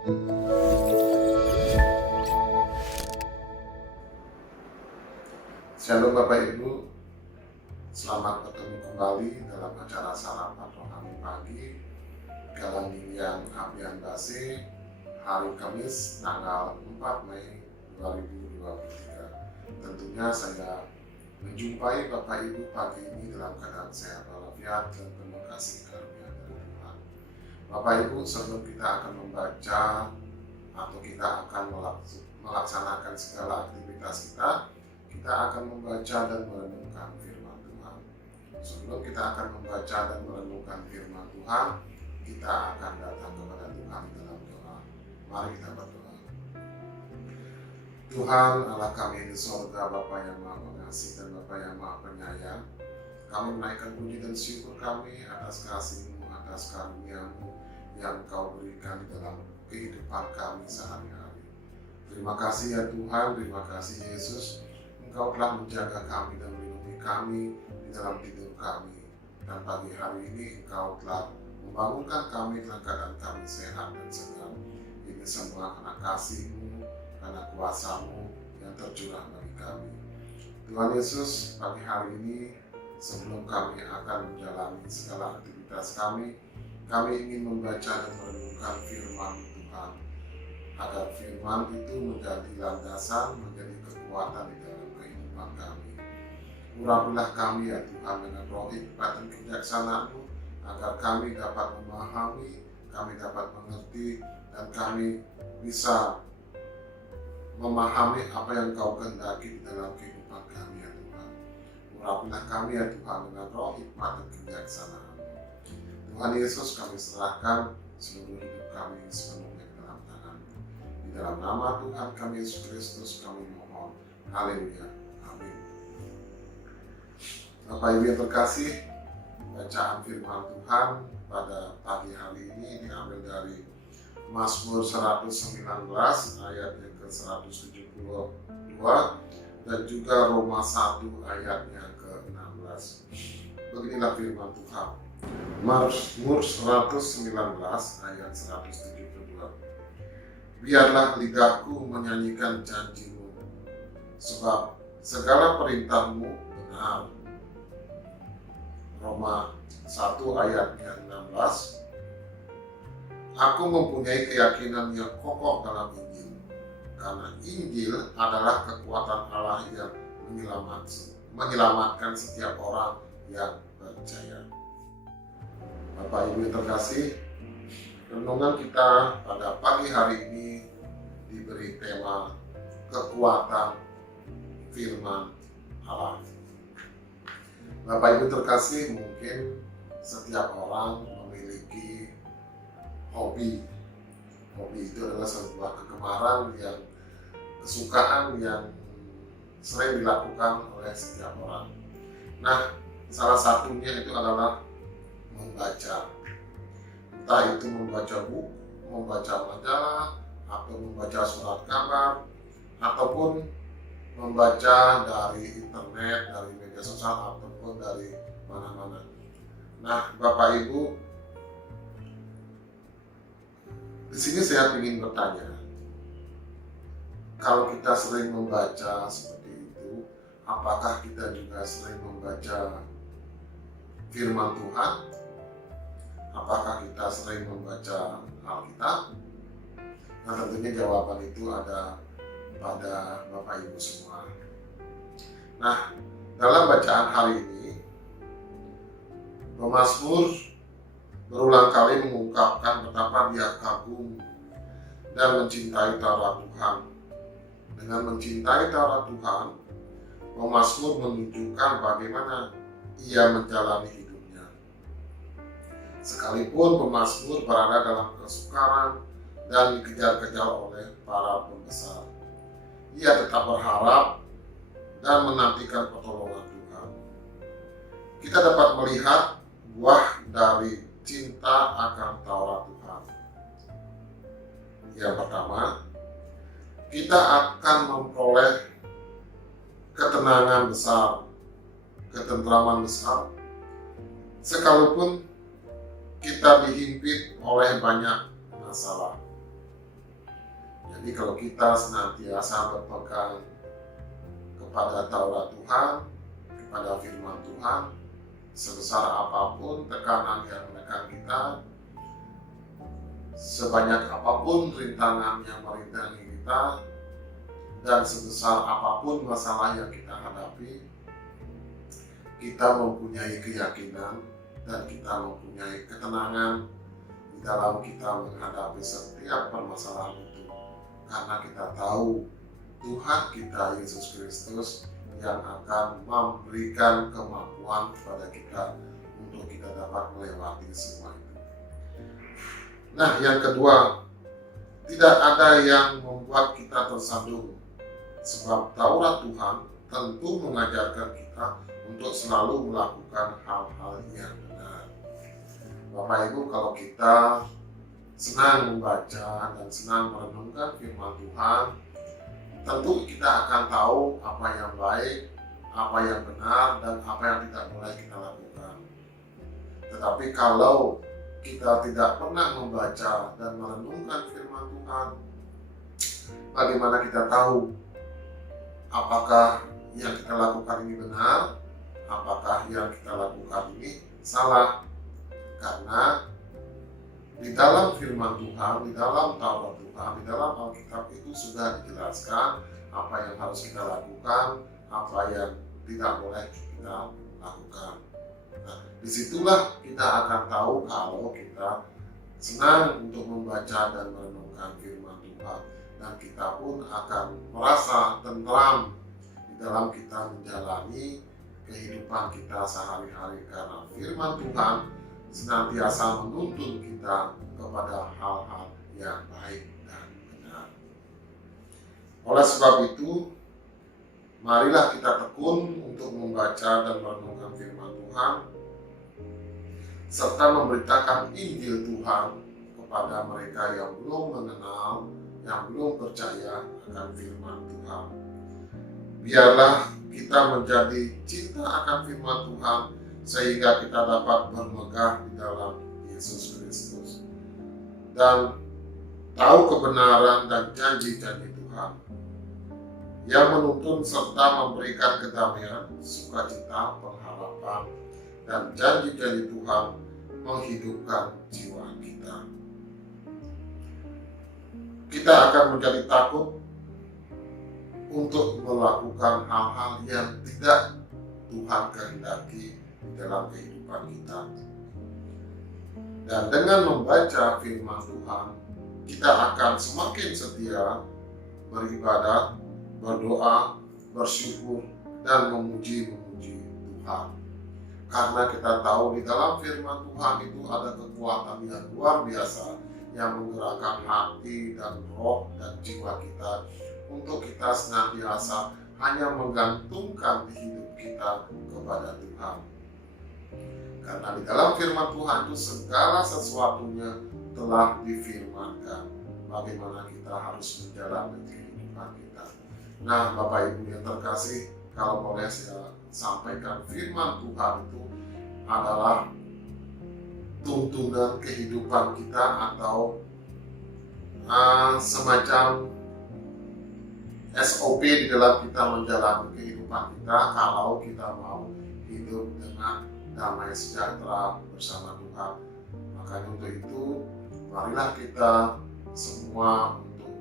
Shalom Bapak Ibu, selamat bertemu kembali dalam acara sarapan rohani pagi Galangi yang Abian Base, hari Kamis tanggal 4 Mei 2023. Tentunya saya menjumpai Bapak Ibu pagi ini dalam keadaan sehat walafiat dan penuh kasih karunia dari Tuhan. Bapak Ibu, sebelum kita akan membaca atau kita akan melaksanakan segala aktivitas kita akan membaca dan merenungkan firman Tuhan. Sebelum kita akan membaca dan merenungkan firman Tuhan, kita akan datang kepada Tuhan dalam doa. Mari kita berdoa. Tuhan Allah kami di sorga, Bapa yang Maha Pengasih dan Bapa yang Maha Penyayang, kami menaikkan puji dan syukur kami atas kasih-Mu, atas karunia-Mu yang Engkau berikan di dalam kehidupan kami sehari-hari. Terima kasih ya Tuhan, terima kasih Yesus, Engkau telah menjaga kami dan melindungi kami di dalam tidur kami. Dan pagi hari ini Engkau telah membangunkan kami dalam keadaan kami sehat dan segar. Ini semua karena kasih-Mu, karena kuasa-Mu yang tercurah bagi kami. Tuhan Yesus, pagi hari ini sebelum kami akan menjalani segala aktivitas kami ingin membaca dan merenungkan firman Tuhan. Agar firman itu menjadi landasan, menjadi kekuatan di dalam kehidupan kami. Urapilah kami ya Tuhan dengan roh hikmat dan kebijaksanaan-Mu, agar kami dapat memahami, kami dapat mengerti, dan kami bisa memahami apa yang Kau kehendaki di dalam kehidupan kami ya Tuhan. Urapilah kami ya Tuhan dengan roh hikmat dan kebijaksanaan-Mu. Tuhan Yesus, kami serahkan seluruh hidup kami sepenuhnya ke dalam tangan-Mu. Di dalam nama Tuhan kami Yesus Kristus kami mohon. Haleluya. Amin. Bapak Ibu yang terkasih, bacaan firman Tuhan pada pagi hari ini diambil dari Mazmur 119 ayat yang ke-172 dan juga Roma 1 ayatnya ke-16. Beginilah firman Tuhan. Mazmur 119 ayat 172. Biarlah lidahku menyanyikan janji-Mu, sebab segala perintah-Mu benar. Roma 1 ayatnya 16. Aku mempunyai keyakinan yang kokoh dalam Injil, karena Injil adalah kekuatan Allah yang menyelamatkan setiap orang yang percaya. Bapak Ibu yang terkasih, renungan kita pada pagi hari ini diberi tema kekuatan firman Allah. Bapak Ibu terkasih, mungkin setiap orang memiliki hobi. Hobi itu adalah sebuah kegemaran kesukaan yang sering dilakukan oleh setiap orang. Nah, salah satunya itu adalah membaca. Entah itu membaca buku, membaca majalah, atau membaca surat kabar, ataupun membaca dari internet, dari media sosial, ataupun dari mana-mana. Nah, Bapak Ibu, di sini saya ingin bertanya, kalau kita sering membaca seperti itu, apakah kita juga sering membaca firman Tuhan? Apakah kita sering membaca Alkitab? Nah, tentunya jawaban itu ada pada Bapak Ibu semua. Nah, dalam bacaan hari ini, pemazmur berulang kali mengungkapkan betapa dia kagum dan mencintai Taurat Tuhan. Dengan mencintai Taurat Tuhan, pemazmur menunjukkan bagaimana ia menjalani hidupnya. Sekalipun pemazmur berada dalam kesukaran dan dikejar-kejar oleh para pembesar, ia tetap berharap dan menantikan pertolongan Tuhan. Kita dapat melihat buah dari cinta akan Taurat Tuhan. Yang pertama, kita akan memperoleh ketenangan besar, ketentraman besar, sekalipun kita dihimpit oleh banyak masalah. Jadi kalau kita senantiasa berpegang kepada Taurat Tuhan, kepada firman Tuhan, sebesar apapun tekanan yang menekan kita, sebanyak apapun rintangan yang merintangi kita, dan sebesar apapun masalah yang kita hadapi, kita mempunyai keyakinan dan kita mempunyai ketenangan di dalam kita menghadapi setiap permasalahan itu, karena kita tahu Tuhan kita Yesus Kristus yang akan memberikan kemampuan kepada kita untuk kita dapat melewati semua itu. Nah, yang kedua, tidak ada yang membuat kita tersandung, sebab Taurat Tuhan tentu mengajarkan kita untuk selalu melakukan hal-hal yang benar. Bapak Ibu, kalau kita senang membaca dan senang merenungkan firman Tuhan, tentu kita akan tahu apa yang baik, apa yang benar, dan apa yang tidak boleh kita lakukan. Tetapi kalau kita tidak pernah membaca dan merenungkan firman Tuhan, bagaimana kita tahu apakah yang kita lakukan ini benar, apakah yang kita lakukan ini salah? Karena di dalam firman Tuhan, di dalam Taurat Tuhan, di dalam Alkitab itu sudah dijelaskan apa yang harus kita lakukan, apa yang tidak boleh kita lakukan. Nah, disitulah kita akan tahu kalau kita senang untuk membaca dan merenungkan firman Tuhan, dan kita pun akan merasa tentram di dalam kita menjalani kehidupan kita sehari-hari, karena firman Tuhan senantiasa menuntun kita kepada hal-hal yang baik dan benar. Oleh sebab itu, marilah kita tekun untuk membaca dan merenungkan firman Tuhan, serta memberitakan Injil Tuhan kepada mereka yang belum mengenal, yang belum percaya akan firman Tuhan. Biarlah kita menjadi cinta akan firman Tuhan, sehingga kita dapat bermegah di dalam Yesus Kristus dan tahu kebenaran dan janji-janji Tuhan yang menuntun serta memberikan kedamaian, sukacita, pengharapan, dan janji-janji Tuhan menghidupkan jiwa kita. Kita akan menjadi takut untuk melakukan hal-hal yang tidak Tuhan kehendaki di dalam kehidupan kita. Dan dengan membaca firman Tuhan, kita akan semakin setia beribadat, berdoa, bersyukur, dan memuji-memuji Tuhan. Karena kita tahu di dalam firman Tuhan itu ada kekuatan yang luar biasa yang menggerakkan hati dan roh dan jiwa kita untuk kita senantiasa hanya menggantungkan hidup kita kepada Tuhan. Karena di dalam firman Tuhan itu segala sesuatunya telah difirmankan bagaimana kita harus menjalani kehidupan kita. Nah, Bapak Ibu yang terkasih, kalau boleh saya sampaikan, firman Tuhan itu adalah tuntunan kehidupan kita atau semacam SOP di dalam kita menjalani kehidupan kita kalau kita mau hidup dengan damai sejahtera bersama Tuhan. Makanya untuk itu, marilah kita semua untuk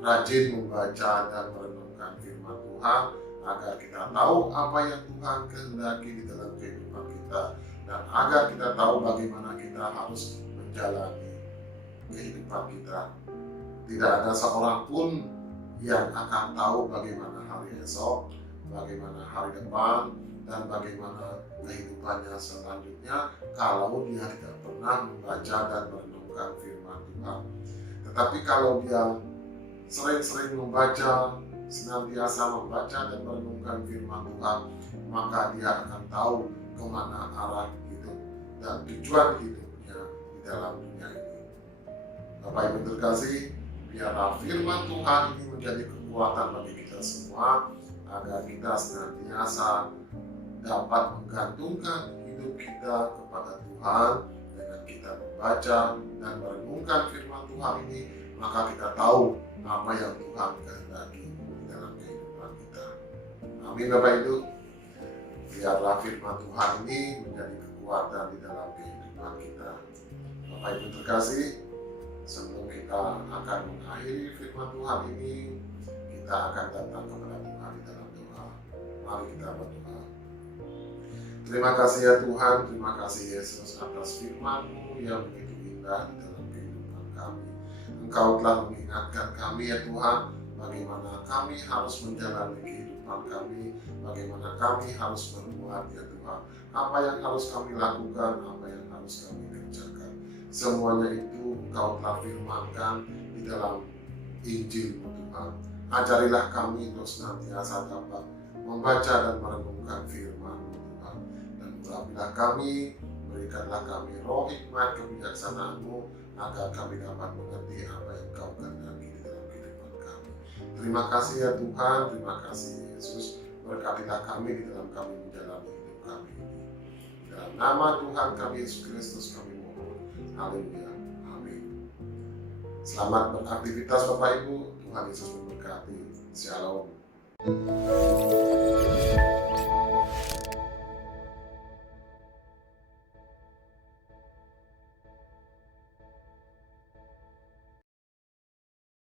rajin membaca dan merenungkan firman Tuhan agar kita tahu apa yang Tuhan kehendaki di dalam kehidupan kita, dan agar kita tahu bagaimana kita harus menjalani kehidupan kita. Tidak ada seorang pun yang akan tahu bagaimana hari esok, bagaimana hari depan, dan bagaimana kehidupannya selanjutnya kalau dia tidak pernah membaca dan merenungkan firman Tuhan. Tetapi kalau dia sering-sering membaca, senantiasa membaca dan merenungkan firman Tuhan, maka dia akan tahu kemana arah hidup dan tujuan hidupnya di dalam dunia ini. Bapak Ibu terkasih, biarlah firman Tuhan ini menjadi kekuatan bagi kita semua agar kita senantiasa dapat menggantungkan hidup kita kepada Tuhan dengan kita membaca dan merenungkan firman Tuhan ini maka kita tahu apa yang Tuhan kehendaki di dalam kehidupan kita. Amin Bapak Ibu. Biarlah firman Tuhan ini menjadi kekuatan di dalam kehidupan kita. Bapak Ibu terkasih, sebelum kita akan mengakhiri firman Tuhan ini, kita akan datang kepada Tuhan di dalam doa. Mari kita berdoa. Terima kasih ya Tuhan, terima kasih Yesus atas firman-Mu yang begitu indah di dalam kehidupan kami. Engkau telah mengingatkan kami ya Tuhan, bagaimana kami harus menjalani kehidupan kami, bagaimana kami harus berbuat ya Tuhan, apa yang harus kami lakukan, apa yang harus kami kerjakan. Semuanya itu Engkau telah firmankan di dalam Injil-Mu Tuhan. Ajarilah kami untuk senantiasa dapat membaca dan merenungkan firman-Mu Tuhan. Dan urapilah kami, berikanlah kami roh hikmat kebijaksanaan-Mu, agar kami dapat mengerti apa yang Kau kehendaki di dalam kehidupan kami. Terima kasih ya Tuhan, terima kasih Yesus. Berkatilah kami di dalam kami menjalani hidup kami ini. Dalam nama Tuhan kami Yesus Kristus kami mohon. Haleluya. Amin. Selamat beraktivitas Bapak Ibu. Tuhan Yesus memberkati. Shalom.